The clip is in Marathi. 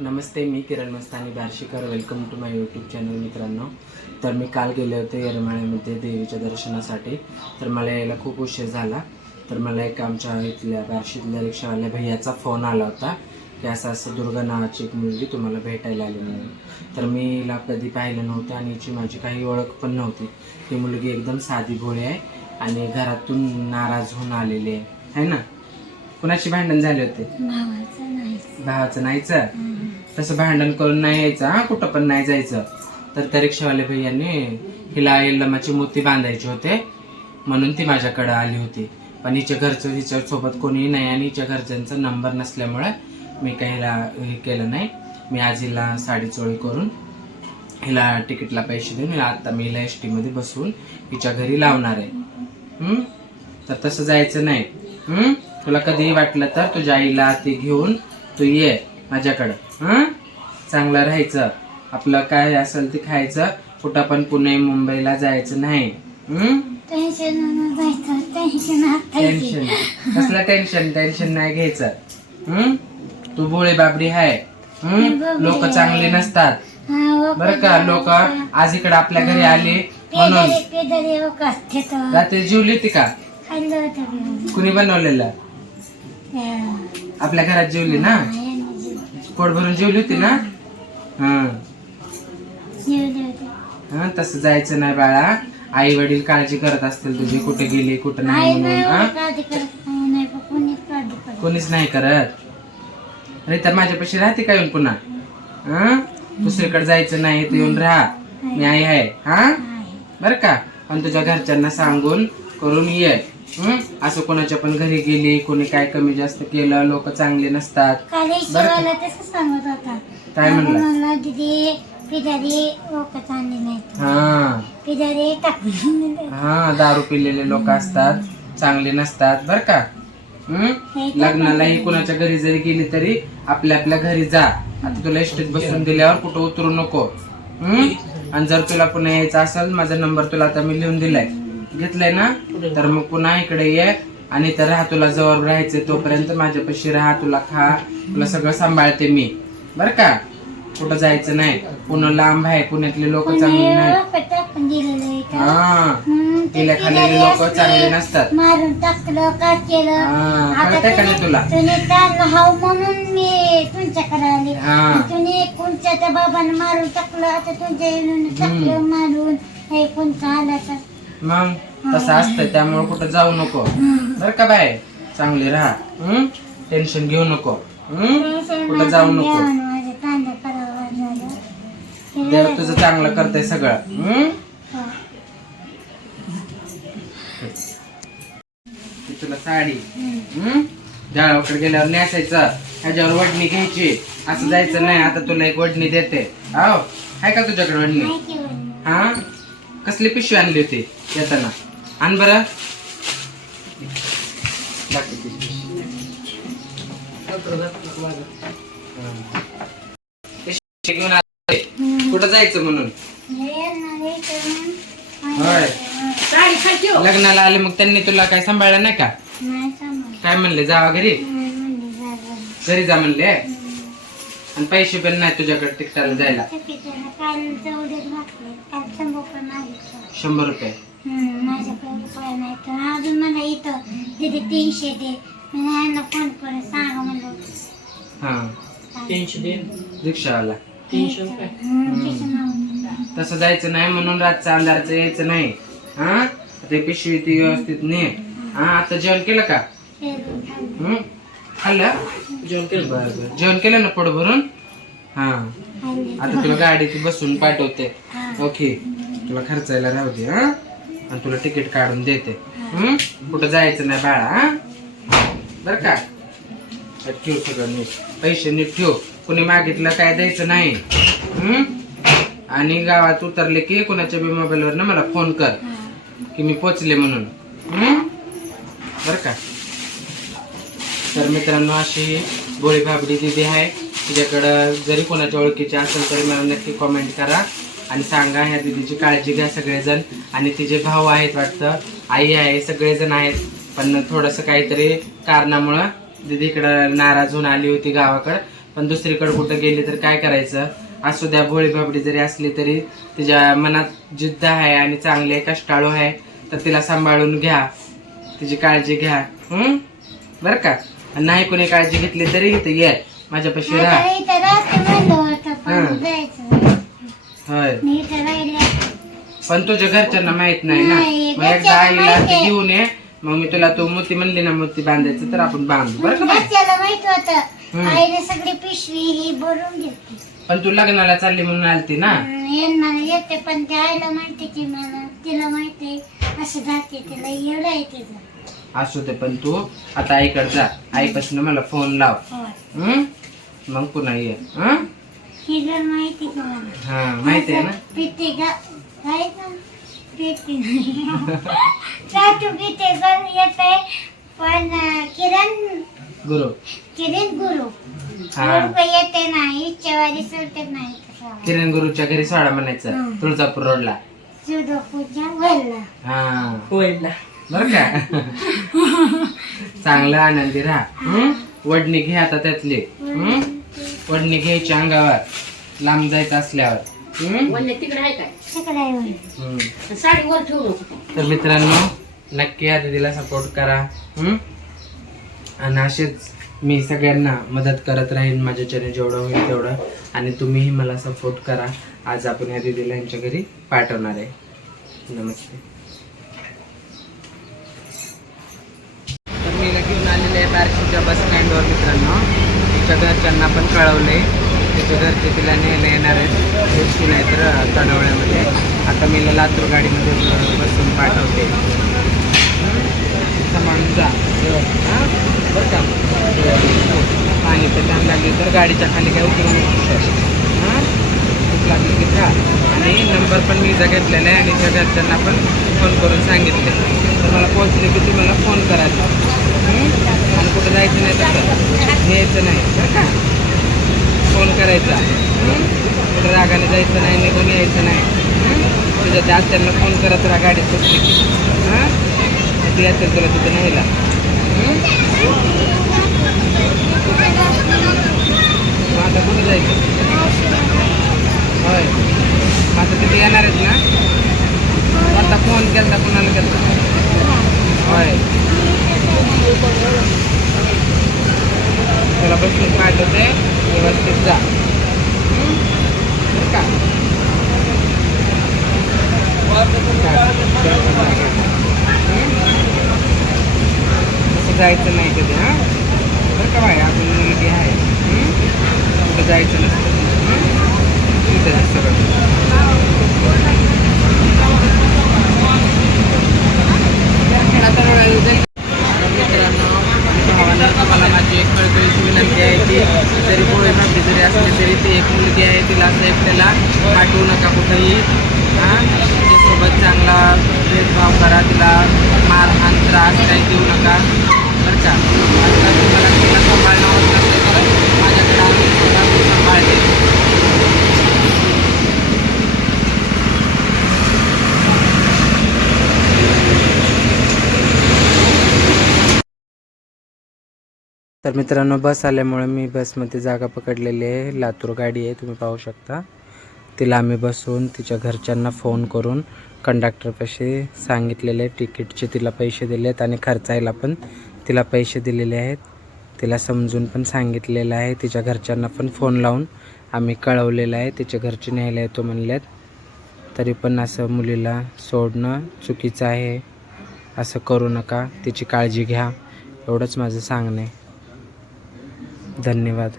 Namaste me Kiran Mastani Barshikar. Welcome to my YouTube channel मित्रांनो. तर मी काल गेले होते येरमाळ्यामध्ये देवीच्या दर्शनासाठी. तर मला यायला खूप उशीर झाला. तर मला एक आमच्या इथल्या बार्शीतल्या रिक्षावाल्या भैयाचा फोन आला होता. की असं असं दुर्गा नावाची एक मुलगी तुम्हाला भेटायला आली म्हणून. तर मी हिला कधी पाहिलं नव्हतं आणि हिची माझी काही ओळख पण नव्हती. ही मुलगी एकदम साधी भोळी आहे आणि घरातून नाराज होऊन आलेली आहे. है ना? कुणाशी भांडण झाले होते? भावाचं नाही भावाचं नाहीचं? तसं भांडण करून नाही यायचं. हा कुठं पण नाही जायचं. तर त्या रिक्षावाले भैयाने हिला यल्लमाची मूर्ती बांधायची होते. म्हणून ती माझ्याकडे आली होती. पण हिच्या घरचं हिच्या सोबत कोणीही नाही आणि हिच्या घरच्यांचा नंबर नसल्यामुळे मी काही हिला हे केलं नाही. मी आज हिला साडी चोळी करून हिला तिकीटला पैसे देऊन हिला आता मी हिला एस टीमध्ये बसवून हिच्या घरी लावणार आहे. तर तसं जायचं नाही. तुला कधीही वाटलं तर तुझ्या आईला ते घेऊन तू ये. माझ्याकडं. हं? चांगलं राहायचं. आपलं काय असेल ते खायचं. कुठं पण पुणे मुंबईला जायचं नाही? टेन्शन जायचं टेन्शन टेन्शन कसलं टेन्शन टेन्शन नाही घ्यायचं. हं? तू भोळे बाबरी हाय. लोक चांगले नसतात. बरं का लोक आज इकडे आपल्या घरी आले म्हणून. रात्री जेवली होती का. कुणी बनवलेलं? आपल्या घरात जेवली ना? पोट भरून जेवली होती ना? हं. तसं जायचं नाही बाळा. आई वडील काळजी करत असतील तुझी कुठे गेली कुठं नाही म्हणून हं? नाही, कोणीच नाही. करत. अरे तर माझ्यापाशी राहते का येऊन पुन्हा? हं? दुसरीकडे जायचं नाही तर येऊन राहा. मी आई आहे हा. बर का? पण तुझ्या घरच्यांना सांगून करून ये? असं कोणाच्या पण घरी गेली कोणी काय कमी जास्त केलं लोक चांगले नसतात. काल शिवाला तसं सांगत होता. काय म्हणला? म्हणला दिदी पिदारी ओकत आणले नाही हा. पिदारी टाकून दिले. हा दारू पिलेले लोक असतात चांगले नसतात. बर का? लग्नालाही कुणाच्या घरी जरी गेली तरी आपल्या आपल्या घरी जा. आता तुला इष्टीत बसून दिल्यावर कुठं उतरू नको. हं? आणि जर तुला पुन्हा यायचं असेल माझा नंबर तुला आता मी लिहून दिलाय. घेतलाय ना तर मग पुन्हा इकडे ये. आणि तर राहा तुला जवळ राहायचे तोपर्यंत माझ्यापाशी राहा तुला खा तुला सगळं सांभाळते मी. बर का? कुठं जायचं नाही. पुन्हा लांब आहे पुण्यातले लोक चांगले नाही? हा. तिला खाल्लेले पिदारी लोक चांगले नसतात. मारून टाकलं का केलं हा, आता कळतंय का नाही तुला? तुम्ही हाव म्हणून मी तुमच्याकडे आले. हा. तुम्ही कोणच्या त्या बाबांना मारून टाकलं आता तुमच्या येऊन टाकलं मारून. हे कोणता आला तर? मग तसं असतं त्यामुळे कुठं जाऊ नको बर का बाय चांगली राहा हं? टेन्शन घेऊ नको? कुठं जाऊ नको देव तुझं चांगलं करतंय सगळं हं? हा. ती तुला साडी हं? जाळाकडे गेल्यावर नेसायचं ह्याच्यावर वडणी घ्यायची असं जायचं नाही आता तुला एक वडणी देते हो आहे का तुझ्याकडे वडणी. हा. कसली पिशवी आणली होती? येताना. आण बरं. पिशवी. घेऊन आले. कुठं जायचं म्हणून? लग्नाला आले मग त्यांनी तुला काय सांभाळलं नाही का. काय म्हणले? जावा घरी. घरी जा म्हणले? आणि पैसे पण नाही तुझ्याकडे तिकटाला जायला. शंभर रुपये. हम्म, माझ्याकडे रुपये नाही तर अजून मला इथं तिथे तीनशे दे. मी ह्यांना फोन करून सांगा म्हणलं? हा. तीनशे दे. रिक्षावाला. तीनशे रुपये. हम्म, त्याचं नाव नाही. तसं जायचं नाही म्हणून रातचं अंधारचं यायचं नाही. हा? ते पिशवी ती व्यवस्थित ने. हा आता जेवण केलं का? ते खाल्लं. हं? खाल्लं? जेवण केलं. बरं बरं. जेवण केलं ना पोट भरून हा. खाल्ले. आता तुला गाडीत बसून पाठवते. हा. ओके. तुला खर्चायला राहू दे हा? आणि तुला तिकीट काढून देते. हं? कुठं जायचं नाही बाळा हा? बर का? तर ठेव सगळं नीट. पैसे नीट ठेव. कुणी मागितलं काय द्यायचं नाही. हं? आणि गावात उतरले की कुणाच्या बी मोबाईलवर ना मला फोन कर की मी पोचले म्हणून. हं? बर का? तर मित्रांनो अशी गोळी भाबडी दिदी आहे. तिच्याकडं जरी कोणाच्या ओळखीची असेल तरी मला नक्की कॉमेंट करा. आणि सांगा ह्या दिदीची काळजी घ्या सगळेजण. आणि तिचे भाऊ आहेत वाटतं. आई आहे सगळेजण आहेत. पण थोडंसं काहीतरी कारणामुळं दीदी इकडं नाराज होऊन आली होती गावाकडं. पण दुसरीकडे कुठं गेली तर काय करायचं? असू द्या भोळी बाबडी जरी असली तरी तिच्या मनात जिद्द आहे आणि चांगली कष्टाळू आहे तर तिला सांभाळून घ्या. तिची काळजी घ्या. हम्म बरं का? आणि नाही कोणी काळजी घेतली तरी इथे ये. माझ्यापाशी राहा. होय. मी इथं राहिले पण तुझ्या घरच्यांना माहीत नाही ना. नाही, मग एकदा घरच्यांना आईला माहीत ती आहे. घेऊन ये. मग मी तुला तू मोती म्हणली ना मोती बांधायचं तर आपण बांधू. बरं का बाई? घरच्याला माहीत होतं. आईने सगळी पिशवी ही भरून घेतली. पण तू लग्नाला चालली म्हणून आलती ना? यांना येते पण त्या आईला माहिती की मला तिला माहिती असं जाते तिला एवढं आहे तिचं असू दे पण तू आता आईकडे जा. आईपासून मला फोन लाव. होय. हं? मग पुन्हा ये. हं? ही जर माहिती की? हा माहिती आहे ना? पिते गा काय पिते. नाही पिते पण येते पण अं, किरण गुरु. किरण गुरु. हा. येते नाही इच्छेवारी सोडते नाही किरण गुरुच्या घरी सोडा म्हणायचं हं. तुळजापूर रोडला. सुदोपूच्या वल्ला हा. बर का? चांगलं आनंदी राहा. हं? वडणी घे आता त्यातली. हं? वडणी घ्यायची अंगावर. लांब जायचं असल्यावर? वल्ले तिकडे आहे काय? तिकडे आहे वल्ला. साडी वर ठेवू नको. तर मित्रांनो नक्की या दीदीला सपोर्ट करा. हं? आणि असेच मी सगळ्यांना मदत करत राहीन माझ्याच्याने जेवढं होईल तेवढं. आणि तुम्हीही मला सपोर्ट करा. आज आपण या दीदीला यांच्या घरी पाठवणार आहे. नमस्ते. तर मी ना घेऊन आलेले आहे बार्शीच्या बस स्टँडवर मित्रांनो. तिच्या घरच्यांना पण कळवले. तिच्या घरचे तिला न्यायला येणार आहेत. गोष्टी नाही तर तडवळ्यामध्ये. आता मी लातूर गाडीमध्ये बसून पाठवते. हं? सांभाळून जा. हो. हां. बरं का? पाणी तर छान लागली तर गाडीच्या खाली काय उतरून हां? खूप लागली की का आणि नंबर पण मी इथं घेतलेला आहे आणि त्या घरच्यांना पण फोन करून सांगितले. तर मला पोहोचले की तुम्ही मला फोन करायचा कुठं जायचं नाही तसं. घ्यायचं नाही. बरं का फोन करायचा. कुठं रागाने जायचं नाही निघून यायचं नाही. तुझ्या त्या आत्यांना फोन करत राहा गाडी सुटली हां? ती असेल तुला तिथं न्यायला. मग आता कुठं जायचं? होय. आता तिथे येणार आहेत ना? आता फोन केला कोणाला केला होय. त्याला बसून पाठवते व्यवस्थित जा. का? तसं जायचं नाही कधी हां? बरं का बाय अजून मुलगी आहे. कुठं जायचं नसतं? हं? इथं आहे सगळं आता रडायला जाईल. मित्रांनो भावांनो, तुम्हाला माझी एक कळकळीची विनंती आहे की जरी पोळे भाकरी जरी असली तरी ती एक मुलगी आहे तिला असं एकट्याला पाठवू नका कुठंही हां तिच्यासोबत चांगला भेदभाव करा तिला मारहाण त्रास काही देऊ नका. बरं का? आता तुम्हाला तिला सांभाळणं होत नसेल तर माझ्याकडे सांभाळते. तर मित्रांनो बस आल्यामुळे मी बसमध्ये जागा पकडलेली आहे. लातूर गाडी आहे तुम्ही पाहू शकता. तिला आम्ही बसून तिच्या घरच्यांना फोन करून कंडक्टरपाशी सांगितलेले तिकीटचे तिला पैसे दिले आहेत आणि खर्चायला पण तिला पैसे दिलेले आहेत. तिला समजून पण सांगितलेलं आहे. तिच्या घरच्यांना पण फोन लावून आम्ही कळवलेलं आहे. तिच्या घरचे न्यायला येतो म्हणल्यात तरी पण असं मुलीला सोडणं चुकीचं आहे. असं करू नका. तिची काळजी घ्या. एवढंच माझं सांगणे. धन्यवाद.